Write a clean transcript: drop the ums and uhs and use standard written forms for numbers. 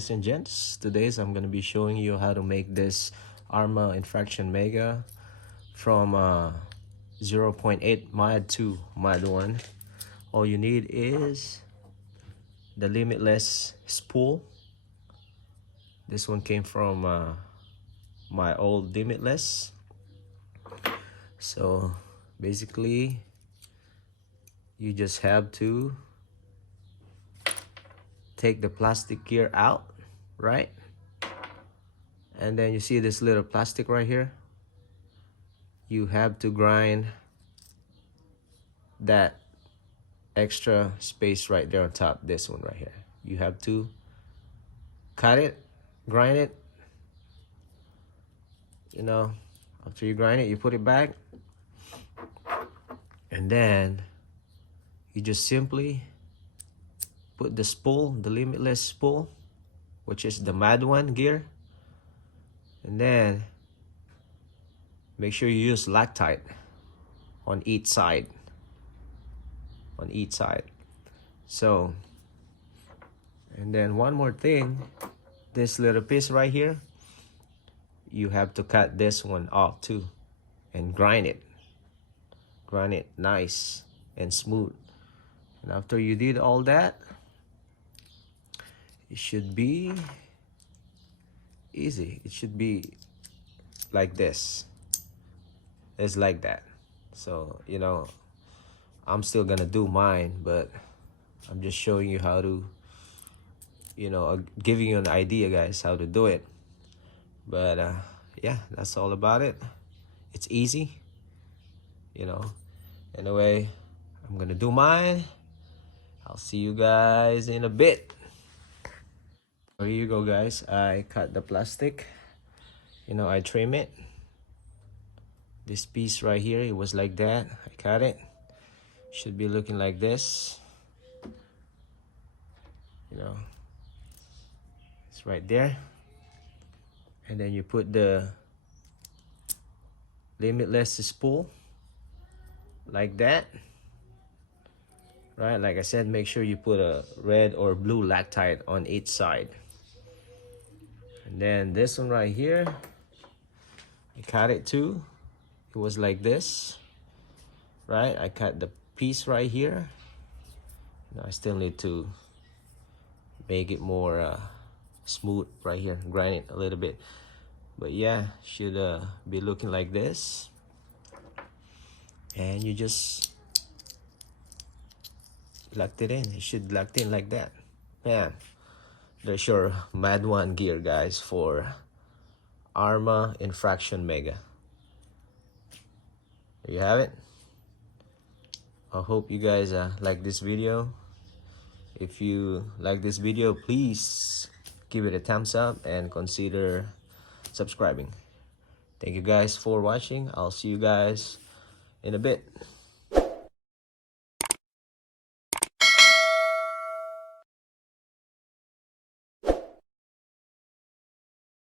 ladies and gents. Today I'm going to be showing you how to make this Arrma Infraction Mega from 0.8 mod to mod 1. All you need is the limitless spool. This one came from my old limitless. So basically you just have to take the plastic gear out, right? And then you see this little plastic right here. You have to grind that extra space right there on top, this one right here. You have to cut it, grind it. You know, after you grind it, you put it back. And then you just simply put the spool, the limitless spool, which is the mod 1 gear. And then make sure you use Loctite on each side. So, and then one more thing, this little piece right here, you have to cut this one off too and grind it nice and smooth. And after you did all that, it should be easy. It should be like this. It's like that. So, you know, I'm still gonna do mine, but I'm just showing you how to, you know, giving you an idea, guys, how to do it. But yeah, that's all about it. It's easy, you know. Anyway, I'm gonna do mine. I'll see you guys in a bit. Here you go, guys. I cut the plastic, you know, I trim it. This piece right here, it was like that. I cut it. Should be looking like this, you know. It's right there. And then you put the limitless spool like that, right? Like I said, make sure you put a red or blue Loctite on each side. And then this one right here, I cut it too. It was like this, right? I cut the piece right here. Now I still need to make it more smooth right here, grind it a little bit. But yeah, should be looking like this. And you just locked it in. It should locked in like that. Man, there's your mod 1 gear, guys, for Arrma Infraction Mega. There you have it. I hope you guys like this video. If you like this video, please give it a thumbs up and consider subscribing. Thank you guys for watching. I'll see you guys in a bit.